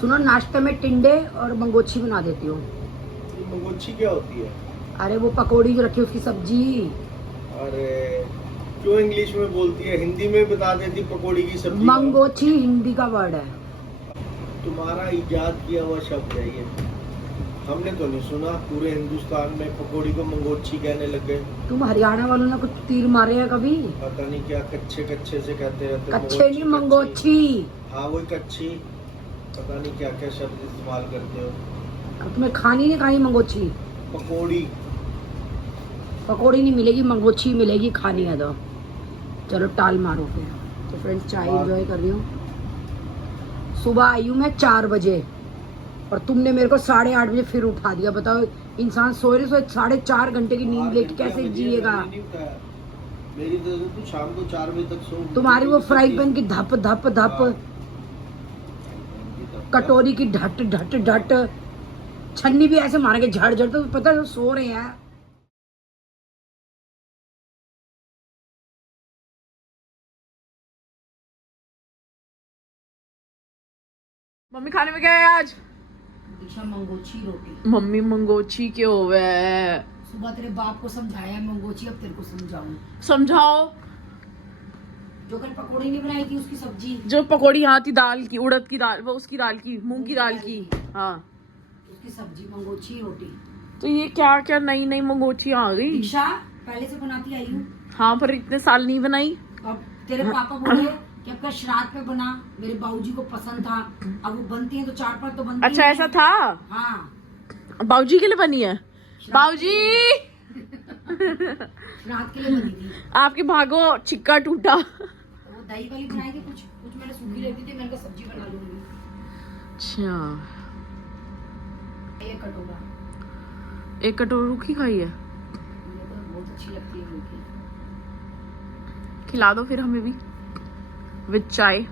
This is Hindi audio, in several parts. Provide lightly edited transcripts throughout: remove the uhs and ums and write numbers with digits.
सुनो, नाश्ते में टिंडे और मंगोची बना देती हूँ। मंगोची क्या होती है? अरे वो पकौड़ी जो रखी है उसकी सब्जी। अरे क्यों इंग्लिश में बोलती है, हिंदी में बता देती पकौड़ी की सब्जी। मंगोची हिंदी का वर्ड है। तुम्हारा इजाद किया हुआ शब्द है ये, हमने तो नहीं सुना। पूरे हिंदुस्तान में पकौड़ी को मंगोची कहने लग गए। तुम हरियाणा वालों ने कुछ तीर मारे हैं कभी? पता नहीं क्या कच्चे कच्चे से कहते रहते। कच्चे नहीं, मंगोची। हाँ वही कच्ची, पता नहीं क्या क्या शब्द इस्तेमाल करते हो। अब तुम्हें खानी नहीं खानी मंगोची? पकौड़ी पकौड़ी नहीं मिलेगी, मंगोची मिलेगी, खानी है तो। चलो टाल मारो फिर। तो फ्रेंड्स चाय एंजॉय कर रही हूँ। सुबह आई हूँ मैं 4 बजे और तुमने मेरे को 8:30 बजे फिर उठा दिया। बताओ, इंसान सोए 4.5 घंटे की नींद लेके कैसे जिएगा? मेरी तो तू शाम को 4 बजे तक सो। तुम्हारी वो फ्राई पैन की धप धप धप, कटोरी की ढट ढट ढट, छन्नी भी ऐसे मारेंगे झड़ झड़। तो पता है सो रहे हैं। मम्मी खाने में क्या है आज? दिशा मंगोची रोटी। मम्मी मंगोची क्यों है? सुबह तेरे बाप को समझाया मंगोची, अब तेरे को समझाऊं। समझाओ। जो कल पकौड़ी नहीं बनाई थी उसकी सब्जी। जो पकौड़ी यहाँ थी दाल की, उड़द की दाल, वो उसकी दाल की, मूंग की दाल की। हाँ उसकी सब्जी मंगोची रोटी। तो ये क्या क्या नई नई मंगोची आ गई। दिशा पहले से बनाती आई हूँ। हाँ पर इतने साल नहीं बनाई। अब तेरे पापा बोले कि आपका श्राद्ध पे बना, मेरे बाबूजी को पसंद था। अब वो बनती है तो 4-5 तो बनती अच्छा है। ऐसा था? हाँ बाबूजी के लिए बनी है? बाबूजी श्राद्ध के लिए बनी थी। आपके भागो छिक्का टूटा। तो वो दही वाली बनाई थी, कुछ कुछ मैंने सूखी लेती थी, मैंने कहा सब्जी बना लूंगी। अच्छा ये कटोरा 1 कटोरी रूखी खाई है? मुझे तो बहुत अच्छी लगती है रोटी। खिला दो फिर हमें भी विद चाय।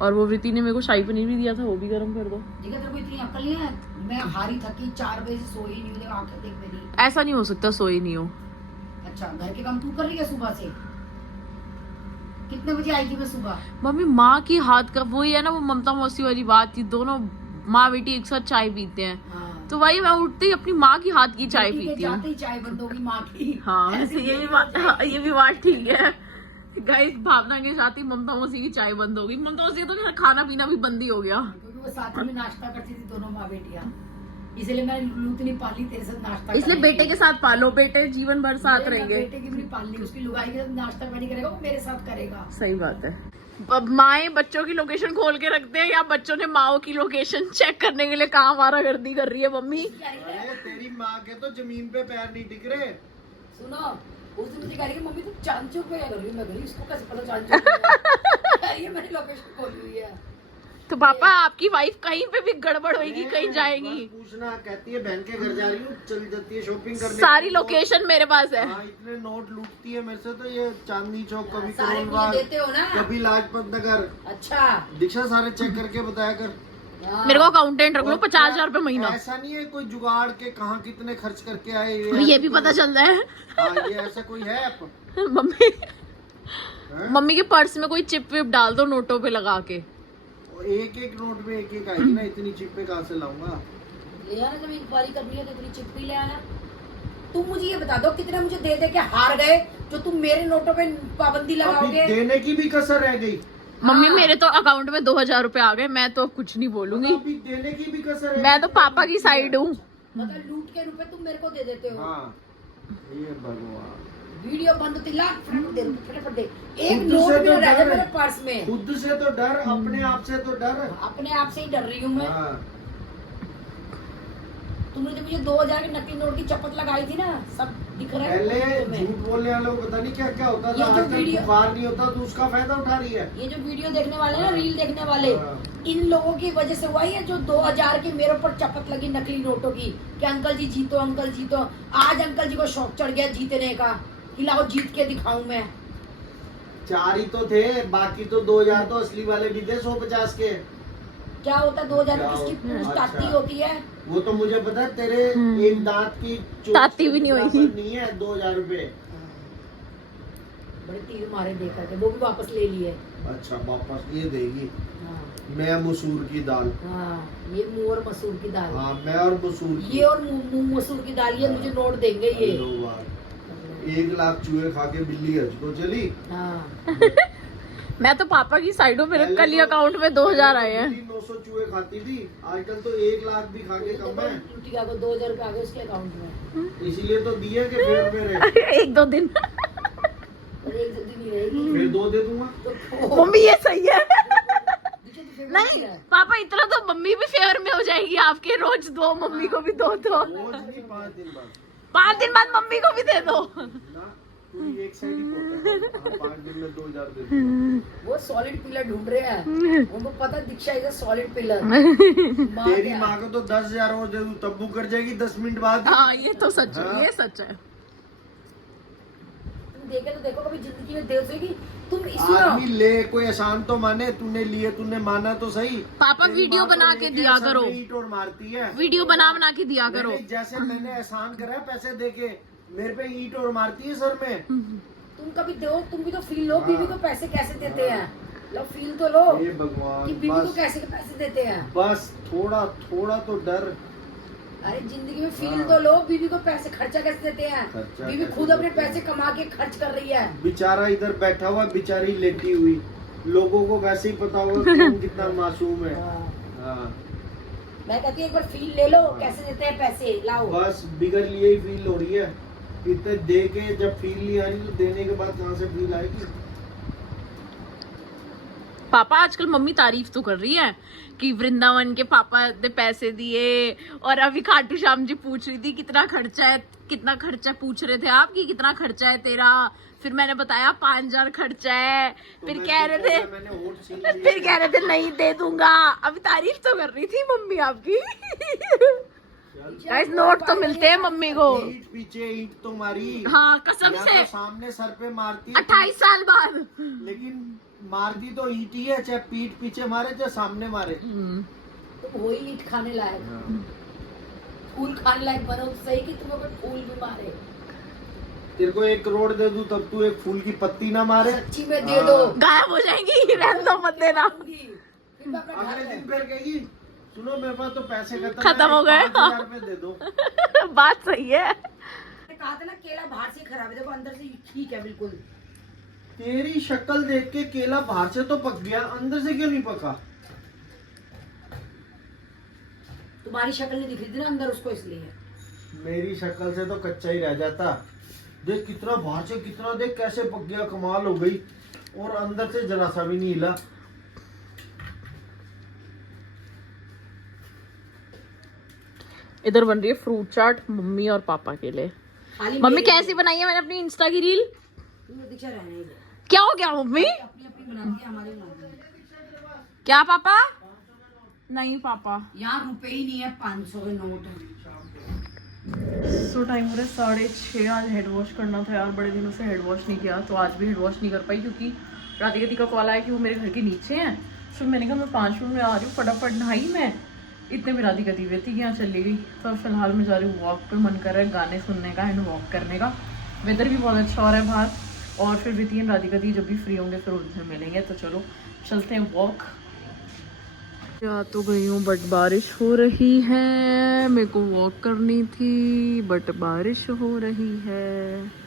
और वो वृति ने मेरे को शाही पनीर भी दिया था, वो भी गर्म कर दो। देखा तेरे को इतनी अकल नहीं है? मैं हारी थकी 4 बजे से सोई नहीं हूँ, आंखें देख मेरी। ऐसा नहीं हो सकता सोई नहीं हो। अच्छा घर के काम तू कर रही है सुबह से? कितने बजे आई थी मैं सुबह? मम्मी माँ की हाथ का वही है ना, वो ममता मौसी वाली बात थी। दोनों माँ बेटी एक साथ चाय पीते हैं। हाँ। तो वही मैं उठते ही अपनी माँ की हाथ की चाय बेटी के पीती हूँ। जाते ही चाय बंद होगी माँ की। हाँ ऐसे ये भी बेटी बात, हो हाँ, जाएगी। ये भी बात ठीक है। गाइस भावना के साथ ही ममता मौसी की चाय बंद हो गई। ममता मौसी तो नहीं, खाना पीना भी बंद ही हो गया। क्योंकि वो साथ में नाश्ता करती थी दोनों माँ बेटियाँ, इसलिए मैंने लूट नहीं पाली तेरे साथ नाश्ता इसलिए करने बेटे की। के साथ पालो, बेटे जीवन भर साथ मेरे रहेंगे। बेटे की भी नहीं पालनी, उसकी लुगाई के साथ नाश्ता पानी करेगा, वो मेरे साथ करेगा। सही बात है। अब माए बच्चों की लोकेशन खोल के रखते हैं या बच्चों ने माओ की लोकेशन चेक करने के लिए कहाँ मारागर्दी कर रही है मम्मी? अरे तेरी माँ के तो जमीन पे पैर नहीं टिक रहे। सुनो, उस दिन मुझे कह रही है मम्मी तुम चांचो पे क्या कर रही हो? मैं कह रही इसको कैसे पता चांचो पे है? कह रही है मैंने लोकेशन खोली हुई है। तो पापा आपकी वाइफ कहीं पे भी गड़बड़ होगी, कहीं जाएगी, बस पूछना, कहती है बहन के घर जा रही हूँ, चली जाती है शॉपिंग करने। सारी लोकेशन मेरे पास है। हाँ, इतने नोट लूटती है मेरे से तो ये चांदनी चौक, कभी सारे करोल मुझे बाग, देते हो ना? कभी लाजपत नगर। अच्छा दीक्षा सारे चेक करके बताया कर। हाँ। मेरे को अकाउंटेंट रख लो, और 50,000 रुपए महीना। ऐसा नहीं है कोई जुगाड़ के कहाँ कितने खर्च करके आए ये भी पता चल रहा है। हाँ, ये ऐसा कोई है ऐप? मम्मी हैं? मम्मी के पर्स में कोई चिप विप डाल दो नोटों पे लगा के। एक एक नोट में एक एक आएगी ना, इतनी चिप पे कहाँ से लाऊंगा? ले आना, जब इंक्वायरी करनी है तो इतनी चिप भी ले आना। तुम मुझे ये बता दो कितने मुझे दे दे के हार गए जो तुम मेरे नोटों पे पाबंदी अभी लगाओगे? देने की भी कसर रह गई। मम्मी हाँ। मेरे तो अकाउंट में 2,000 रुपए आ गए, मैं तो कुछ नहीं बोलूंगी। अभी देने की भी कसर है। मैं तो पापा की साइड हूँ। मतलब लूट के रुपए तुम मेरे को दे देते हो। हाँ ये भगवान, वीडियो बंद होती ला फटाफट दे, फटाफट दे। एक खुद नोट से भी तो ना रह जाए डर। मेरे पर्स में। खुद से तो डर, अपने आप से तो डर। अपने आप से ही डर रही हूँ मैं। हाँ। तुमने जो मुझे 2,000 की नकली नोट की चपत लगाई थी ना, सब दिख रहा है पहले वीडियो में। झूठ बोलने वालों को पता नहीं क्या क्या होता ये था। जो आजकल वीडियो- बुखार नहीं होता तो उसका फायदा उठा रही है। ये जो वीडियो देखने वाले हैं ना, रील देखने वाले, हाँ। इन लोगों की वजह से हुआ है जो 2,000 की मेरे ऊपर चपत लगी नकली नोटों की कि अंकल जी जीतो, अंकल जीतो। आज अंकल जी को शौक चढ़ गया जीतने का कि लाओ जीत के दिखाऊं मैं। 4 ही तो थे, बाकी तो 2,000 तो असली वाले भी थे 150 के। क्या होता है 2,000 क्या किसकी होता है? पूछताछ अच्छा। होती है? वो तो मुझे पता है, तेरे एक दांत की चोट ताती के भी नहीं बराबर होगी। नहीं है 2,000 रुपए। बड़े तीर मारे देखा थे, वो भी वापस ले लिए। अच्छा वापस ये देगी। हाँ मैं मसूर की दाल। हाँ, ये मूंग और मसूर की दाल। हाँ मैं और मसूर की। ये और मूंग मसूर की दाल, ये मुझे नोट देंगे ये। 1 लाख चूहे खा के बिल्ली हज को चली। हाँ मैं तो पापा की साइडों मेरे पहले कल ही तो- अकाउंट में 2000 आए हैं। बिल्ली 900 चूहे खाती थी, आजकल तो 1 लाख भी खा के कम है। टिका को 2000 रुपए आ गए उसके अकाउंट में। इसीलिए तो दिए कि फिर मेरे 1-2 दिन। और एक दो दिन ही रहेगी फिर 2 दे दूंगा। तो मम्मी ये सही है। नहीं नहीं पापा, इतना तो मम्मी भी फेवर में हो जाएगी आपके, रोज दो, मम्मी को भी दो। रोज नहीं, 5 दिन बाद 5 दिन बाद मम्मी को भी दे दो। ना, पूरी एक साइड ही पोता है। 5 दिन में 2000 दे दूंगा। वो सॉलिड पिलर ढूंढ रहे हैं, उनको पता दीक्षा इज अ सॉलिड पिलर। तेरी माँ को तो 10,000 और दे दूं तब वो कर जाएगी 10 मिनट बाद। हाँ ये तो सच है, हाँ। ये सच है। तुम देखे तो देखो कभी जिंदगी में देखेगी तुम आदमी ले, कोई एहसान तो माने। तूने लिए, तूने माना तो सही। पापा तेरी वीडियो माँ तो बना के लेके दिया सर करो, में ईंट और मारती है। वीडियो बना के दिया करो। नहीं, जैसे मैंने एहसान करा है पैसे देके, मेरे पे ईंट और मारती है सर में। तुम कभी दो, तुम भी तो फील लो, बीवी को पैसे कैसे देते हैं, लो फील तो लो हे भगवान, कि बीवी को बस कैसे पैसे देते हैं। बस थोड़ा थोड़ा तो डर। अरे जिंदगी में फील हाँ। तो लो, बीवी को पैसे खर्चा कैसे देते हैं। खर्चा बीवी कैसे खुद अपने देते हैं। पैसे कमा के खर्च कर रही है। बेचारा इधर बैठा हुआ, बेचारी लेटी हुई। लोगों को वैसे ही पता होगा कि कौन कितना मासूम है। हाँ। मैं कहती हूँ एक बार फील ले लो, कैसे देते हैं पैसे, लाओ। बस बिगर लिए ही फील हो रही है। इतने दे के जब फील नहीं आ रही तो देने के बाद कहाँ से फील आएगी। पापा आजकल मम्मी तारीफ तो कर रही है कि वृंदावन के पापा ने पैसे दिए, और अभी खाटू श्याम जी पूछ रही थी कितना खर्चा है, कितना खर्चा पूछ रहे थे आप कि कितना खर्चा है तेरा। फिर मैंने बताया 5000 खर्चा है। तो फिर मैं कह तो रहे थे, मैंने होठ छीन लिए। फिर कह रहे थे नहीं दे दूंगा। अभी तारीफ तो कर रही थी मम्मी आपकी। गाइस नोट तो मिलते हैं मम्मी को। ईंट पीछे ईंट तो मारी। हाँ कसम या से, तो सामने सर पे मारती है, 28 साल बाद। लेकिन मारती तो ईंट ही है, चाहे पीठ पीछे मारे चाहे सामने मारे। तुम वही ईट खाने लायक, फूल खाने लायक बनो तो सही कि तुम्हें कोई फूल भी मारे। तेरे को 1 करोड़ दे दूं तब तू एक फूल की पत्ती ना मारे। सच्ची में दे दो, गायब हो जाएंगी, रहने दो मत देना। फिर मैं अपना अगले घर दिन फिर कहेगी सुनो मेरे पास तो पैसे खत्म हो गए। 5,000 रुपए दे दो। बात सही है। मैंने कहा था ना केला बाहर से खराब है, देखो अंदर से ठीक है बिल्कुल। तेरी शक्ल देख के केला बाहर से तो पक गया, अंदर से क्यों नहीं पका? तुम्हारी शक्ल नहीं दिख रही थी ना अंदर उसको, इसलिए। मेरी शक्ल से तो कच्चा ही रह जाता। देख कितना बाहर से, कितना देख कैसे पक गया, कमाल हो गई। और अंदर से जरा सा भी नहीं हिला। इधर बन रही है फ्रूट चाट मम्मी और पापा के लिए। मम्मी कैसी बनाई है? मैंने अपनी इंस्टा की रील। दीक्षा रहने दो, क्या हो गया मम्मी? अपनी अपनी बनाती है, हमारी बनाती है। क्या पापा? नहीं पापा। यहाँ रुपए ही नहीं है, 500 के नोट है। सो टाइम हो रहा है 6:30। आज हेड वॉश करना था यार, बड़े दिनों से हेड वॉश नहीं किया, तो आज भी हेड वॉश नहीं कर पाई क्योंकि राधिका दी का कॉल आया कि वो मेरे घर के नीचे हैं। सो मैंने कहा मैं 5 मिनट में आ रही हूँ, फटाफट नहाई मैं। इतने में राधिका दी थी कि यहाँ चली गई। तो अब फिलहाल मैं जा रही हूँ वॉक पे, मन कर रहा है गाने सुनने का एंड वॉक करने का। वेदर भी बहुत अच्छा हो रहा है बाहर, और फिर विती एंड राधिका दी जब भी फ्री होंगे फिर उनसे मिलेंगे। तो चलो चलते हैं वॉक। जा तो गई हूँ बट बारिश हो रही है, मेरे को वॉक करनी थी बट बारिश हो रही है।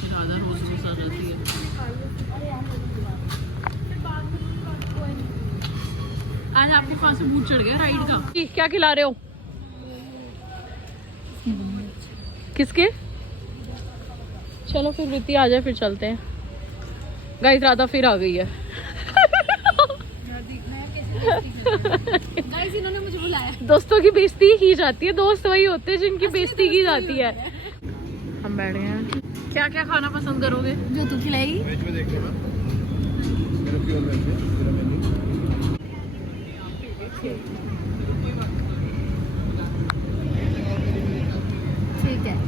ज़्यादा रोज रोज आ जाती है। आज आपको कहाँ से भूत चढ़ गया राइड का? क्या खिला रहे हो? किसके? चलो फिर वित्ती आ जाए, फिर चलते हैं। गाइस राधा फिर आ गई है। गाइस इन्होंने मुझे बुलाया। दोस्तों की बेइज्जती की जाती है, दोस्त वही होते हैं जिनकी बेइज्जती की जाती है। हम बैठ गए हैं। क्या क्या खाना पसंद करोगे? जो तू खिलाएगी। वेज में देख लो ना, मेरा प्योर वेज है, मेरा मेन्यू। ठीक है।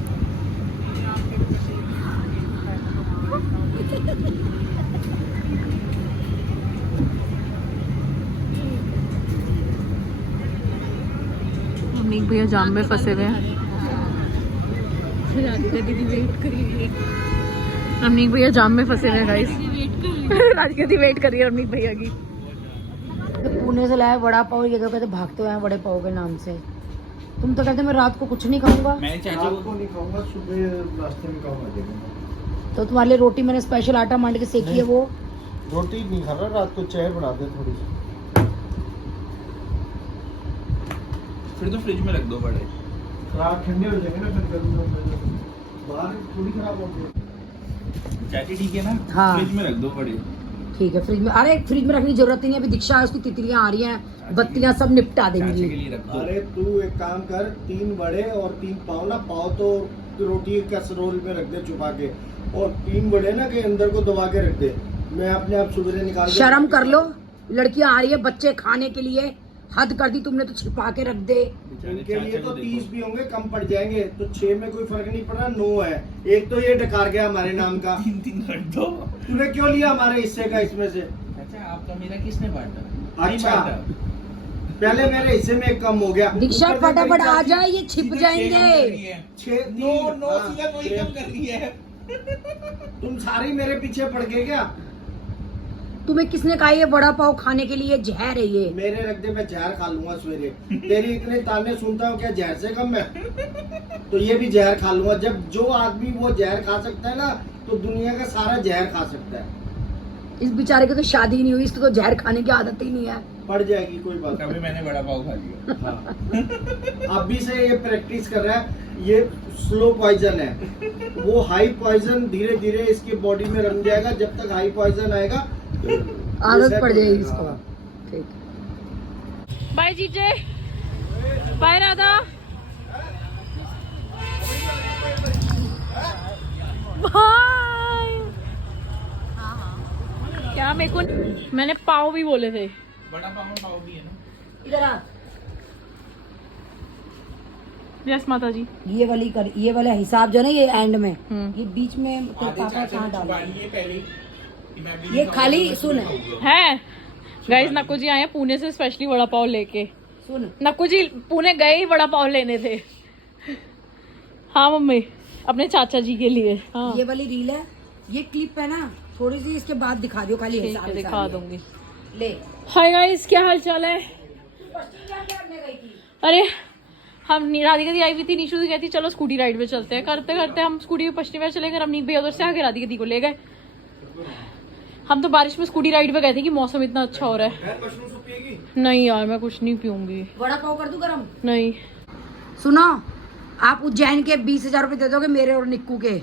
भैया जाम में फंसे हुए हैं। दीदी वेट करिए, रमनीक भैया जाम में फंसे हुए हैं गाइस। राधिका दी वेट कर रही है रमनीक भैया की। पुणे से लाया वड़ा पाव, ये तो कहते भागते हुए हैं बड़े पाव के नाम से। तुम तो कहते मैं रात को कुछ नहीं खाऊंगा। मैं रात को नहीं खाऊंगा, सुबह नाश्ते में खाऊंगा। तो तुम्हारे लिए रोटी मैंने स्पेशल आटा मांड के सेकी है, वो रोटी नहीं खा रहा, रात को चाय बना दे थोड़ी सी। फिर तो फ्रिज में रख दो बड़े, खराब ठंडे हो जाएंगे ना, फिर गर्मी में बाहर थोड़ी खराब होंगे। चाची ठीक है ना? हाँ। फ्रिज में रख दो बड़े। ठीक है फ्रिज में। अरे फ्रिज में रखने की जरूरत ही नहीं है, अभी दीक्षा है, उसकी तितलियां आ रही हैं, बत्तियां सब निपटा चाची देंगी। के लिए रख दो। अरे तू एक काम कर, 3 बड़े और 3 पाव ना, पाव तो रोटी कैसरोल में रख दे छुपा के, और 3 बड़े ना के अंदर को दबा के रख दे। मैं अपने आप सुबह निकाल के। शर्म कर लो, लड़कियां आ रही है बच्चे खाने के लिए, हद कर दी तुमने तो, छिपा के रख दे। इनके लिए तो 30 भी होंगे, कम पड़ जाएंगे, तो 6 में कोई फर्क नहीं पड़ रहा। 9 है, एक तो ये डकार गया हमारे नाम का। 3 रख दो। तूने क्यों लिया हमारे हिस्से का इसमें से? चाचा आपका मेरा किसने बांटा? अच्छा, पहले मेरे हिस्से में एक कम हो गया। दीक्षा ऊपर से फटाफट बड़ी आ चाची जाए, ये छिप जाएंगे। 6 नो सीधा कोई कम कर रही है। तुम सारी मेरे पीछे पड़ गए क्या? तुम्हें किसने कहा ये बड़ा पाव खाने के लिए जहर है ये? मेरे रख दे, मैं जहर खा लूंगा सवेरे। तेरी इतने ताने सुनता हूँ, क्या जहर से कम है? तो ये भी जहर खा लूंगा। जब जो आदमी वो जहर खा सकता है ना, तो दुनिया का सारा जहर खा सकता है। इस बेचारे की तो शादी ही नहीं हुई, इसको तो जहर खाने की आदत ही नहीं है। पड़ जाएगी, कोई बात कभी मैंने बड़ा पाव खा लिया। हाँ। अभी से ये प्रैक्टिस कर रहा है। ये स्लो पॉइजन है, वो हाई पॉइजन धीरे धीरे इसकी बॉडी में रम जाएगा। जब तक हाई पॉइजन आएगा आदत पड़ जाएगी इसको। हाँ। ठीक। बाय जीजे, बाय राधा। बाय। क्या मेरे को, मैंने पाव भी बोले थे। बड़ा पाव भी है ना? इधर आ। यस माता जी। ये वाली कर, ये वाला हिसाब जो है ना, ये एंड में, हम्म। ये बीच में तो आधे पापा चाचा कहाँ ने डाला? छुपाई है पहले ही, कि मैं भी ये नहीं खाली खाऊंगा, सुन मैं भी खाऊंगा। है गाइस, नक्कू जी आए हैं पुणे से स्पेशली वड़ा पाव लेके। सुन, नक्कू जी पुणे गए ही वड़ा पाव लेने थे। हाँ मम्मी, अपने चाचा जी के लिए। हाँ ये वाली रील है, ये क्लिप है ना, थोड़ी सी इसके बाद दिखा दियो, खाली ठीक हिसाब है, हिसाब दिखा ये। दूंगी। ले। हाय गाइस, क्या हाल चाल है? अरे हम राधिका दी आई हुई थी, निशु दी कहती चलो स्कूटी राइड पे चलते हैं। करते करते हम स्कूटी पे पश्चिम में चले गए, रमनीक भैया उधर से आके राधिका दी को ले गए। हम तो बारिश में स्कूटी राइड पे गए थे कि मौसम इतना अच्छा हो रहा है। नहीं यार, मैं कुछ नहीं पीऊंगी। वड़ा पाव कर दूं गरम? नहीं। सुनो, आप उज्जैन के 20,000 रुपए दे दोगे मेरे और निक्कू के,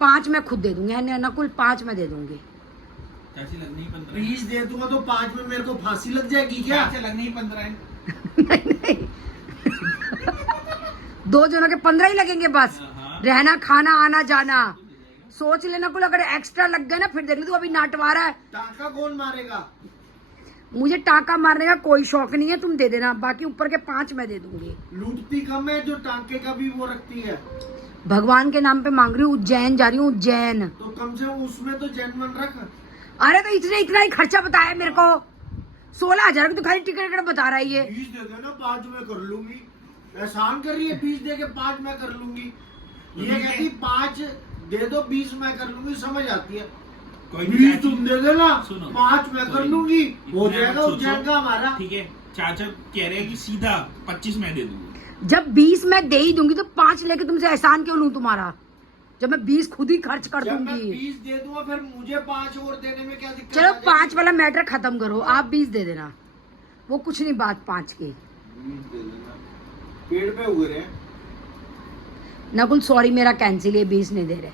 5 मैं खुद दे दूंगी। नकुल 5 मैं दे दूंगी। चाची लगनी ही 15 20 दे दूंगा तो 5 में मेरे को फांसी लग जाएगी क्या? चाचा लगनी ही 15 है। नहीं नहीं, 2 जनों के 15 ही लगेंगे बस। हाँ। रहना खाना आना जाना सोच लेना। कुल अगर एक्स्ट्रा लग गए ना, फिर देख ली तू अभी नाटवा रहा है। टाका कौन मारेगा? मुझे टाका मारने का कोई शौक नहीं है, तुम दे देना, बाकी ऊपर के 5 मैं दे दूंगी। लूटती कम है जो टाके का भी वो रखती है। भगवान के नाम पे मांग रही हूँ, उज्जैन जा रही हूँ, उज्जैन। तो कम से कम उसमें तो जेनवन रख। अरे तो इतना ही खर्चा बताया मेरे को, 16,000 की तो खाली टिकट बता रहा है ये। 20 दे देना, 5 में कर लूंगी। एहसान कर रही है, 20 दे के 5 मैं कर लूंगी। ये कहती 5 दे दो, 20 मैं कर लूंगी, समझ आती है। कोई 20 तुम दे देना, सुनो, 5 मैं कर लूंगी, हो जाएगा उज्जैन का हमारा। ठीक है, चाचा कह रहे हैं कि सीधा 25 मैं दे दूंगा। जब 20 मैं दे ही दूंगी तो 5 लेके तुमसे एहसान क्यों लूं तुम्हारा, जब मैं 20 खुद ही खर्च कर जब मैं दूंगी। 20 दे दूंगा, फिर मुझे 5 और देने में क्या दिक्कत? चलो आ जाएगी? 5 वाला मैटर खत्म करो, आप 20 दे देना, वो कुछ नहीं बात 5 की। 20 दे देना, पेड़ पे उग रहे हैं। नकुल सॉरी, मेरा कैंसिल, ये 20 नहीं दे रहे।